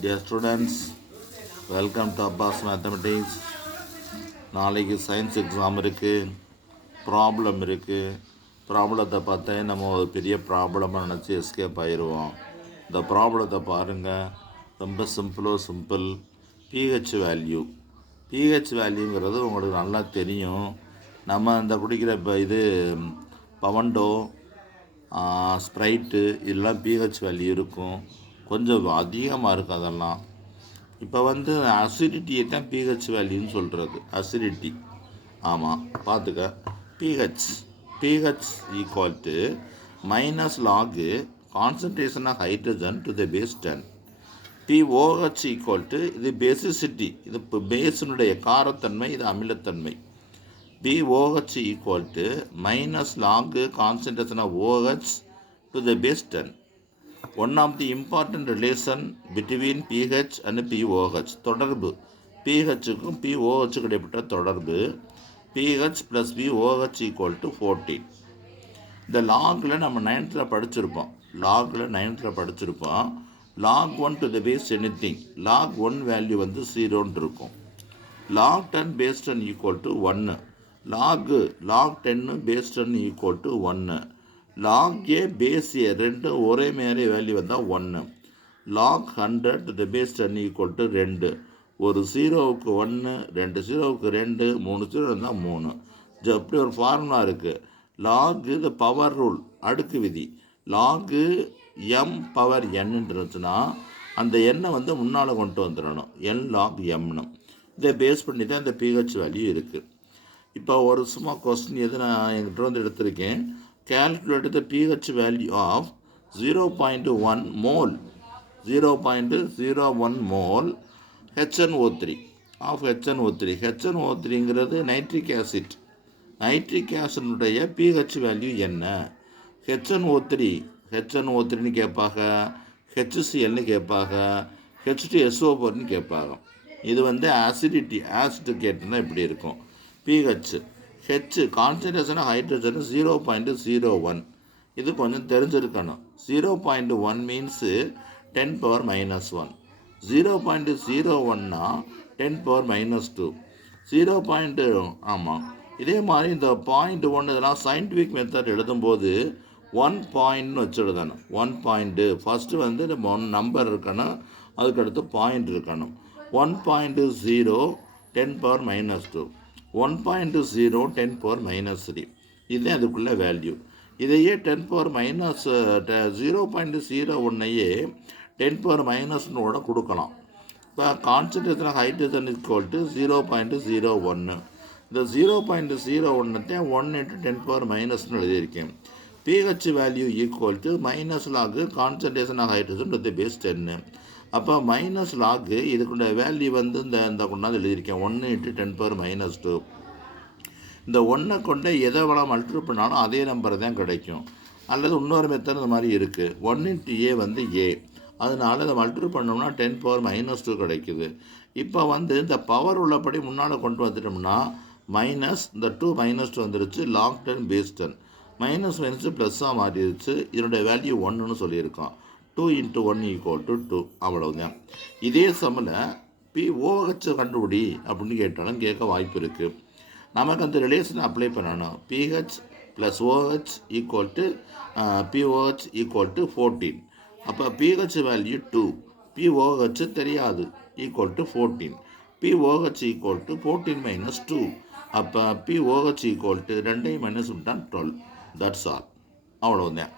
Dear students, welcome to Abbas Mathematics. நாளைக்கு science exam இருக்குது, problem இருக்குது. ப்ராப்ளத்தை பார்த்தா நம்ம ஒரு பெரிய ப்ராப்ளமாக நினச்சி எஸ்கேப் ஆயிடுவோம். இந்த ப்ராப்ளத்தை பாருங்கள், ரொம்ப சிம்பிள். பிஹெச் வேல்யூங்கிறது உங்களுக்கு நல்லா தெரியும். நம்ம இந்த குடிக்கிற இப்போ இது பவண்டோ, ஸ்ப்ரைட்டு இதெல்லாம் பிஹெச் வேல்யூ இருக்கும், கொஞ்சம் அதிகமாக இருக்கும் அதெல்லாம். இப்போ அசிடிட்டியை தான் பிஹெச் வேல்யூன்னு சொல்கிறது. அசிடிட்டி, ஆமாம் பார்த்துக்க. PH equal to minus log concentration of hydrogen to the base 10. POH equal to இது பேசிசிட்டி, இது இப்போ பேஸினுடைய காரத்தன்மை, இது அமிலத்தன்மை. POH equal to minus log concentration of OH to the base 10. One of the important relation between pH and pOH, தொடர்பு pHக்கும் pOHக்கும் இடைப்பட்ட தொடர்பு pH plus pOH equal to 14. இந்த லாகில் நம்ம 9th படிச்சிருப்போம். log 1 to the base anything, log 1 value 0ன்னு இருக்கும். log 10 base 10 equal to 1. log 10 base 10 equal to 1. log a base a ரெண்டும் ஒரே மாதிரி வேல்யூ வந்தால் 1. log 100 to the base 10 equal to 2. ஒரு 0வுக்கு 1, 2 0வுக்கு 2, 3 0 இருந்தால் 3. அப்படி ஒரு ஃபார்முலா இருக்குது. log இது பவர் ரூல், அடுக்கு விதி. log m பவர் n இருந்துச்சுன்னா அந்த எண்ணை முன்னால் கொண்டு வந்துடணும், n log mனு. இதை பேஸ் பண்ணி தான் இந்த பிஹெச் வேல்யூ இருக்குது. இப்போ ஒரு சும்மா கொஸ்டின் எது நான் என்கிட்ட எடுத்திருக்கேன். Calculate the pH value of 0.1 mole, 0.01 mole HNO3 of HNO3. HNO3ங்கிறது நைட்ரிக் ஆசிட். நைட்ரிக் ஆசினுடைய pH வேல்யூ என்ன? HNO3ன்னு கேட்பாங்க, HClன்னு கேட்பாங்க, H2SO4ன்னு கேட்பாங்க. இது ஆசிடிட்டி, ஆசிட் கேட்டுன்னா இப்படி இருக்கும். pH concentration of hydrogen 0.01. இது கொஞ்சம் தெரிஞ்சிருக்கணும். 0.1 மீன்ஸு 10 power minus 1. 0.01னா 10 power minus 2. 0. ஆமாம், இதே மாதிரி இந்த 0.1 இதெல்லாம் சயின்டிஃபிக் மெத்தட் எழுதும்போது 1 பாயிண்ட்னு வச்சு எழுதணும். 1 பாயிண்ட்டு ஃபஸ்ட்டு இந்த 1 நம்பர் இருக்கணும், அதுக்கடுத்து பாயிண்ட் இருக்கணும். 1.0 10 power minus 2. 1.0 10 power minus 3. இதுதான் அதுக்குள்ள வேல்யூ. இதையே 10 power minus 0.01ஐயே 10 power minusனோட கொடுக்கலாம். இப்போ concentration of hydrogen equal to 0.01. இந்த 0.01 1 × 10 power minusன்னு எழுதியிருக்கேன். PH value equal to minus log concentration of hydrogen to the base 10. அப்போ மைனஸ் லாகு இதுக்குள்ள வேல்யூ இந்த கொண்டாந்து எழுதியிருக்கேன், 1 × 10 power minus 2. இந்த 1 கொண்டு எதை வேணா மல்டிப்ளை பண்ணாலும் அதே நம்பர் தான் கிடைக்கும். அல்லது இன்னொரு மெத்தட் இந்த மாதிரி இருக்குது. 1 × a a, அதனால இதை மல்டிப்ளை பண்ணோம்னா 10 power minus 2 கிடைக்குது. இப்போ இந்த பவர் உள்ளபடி முன்னால் கொண்டு வந்துட்டோம்னா மைனஸ், இந்த 2 minus 2 வந்துருச்சு. log 10 base 10 மைனஸ் ப்ளஸ்ஸாக மாறிடுச்சு. இதனுடைய வேல்யூ 1ன்னு சொல்லியிருக்கோம். 2 × 1 = 2, அவ்வளவுதான். இதே சம்மில் pOH கண்டுபிடி அப்படின்னு கேட்டாலும் கேட்க வாய்ப்பு இருக்குது. நமக்கு அந்த ரிலேஷனை அப்ளை பண்ணணும். pH + OH = pOH = 14. அப்போ pH வேல்யூ 2, pOH தெரியாது, = 14. pOH = 14 - 2. அப்போ pOH = 2 - 12. தட்ஸ் ஆல், அவ்வளவுதான்.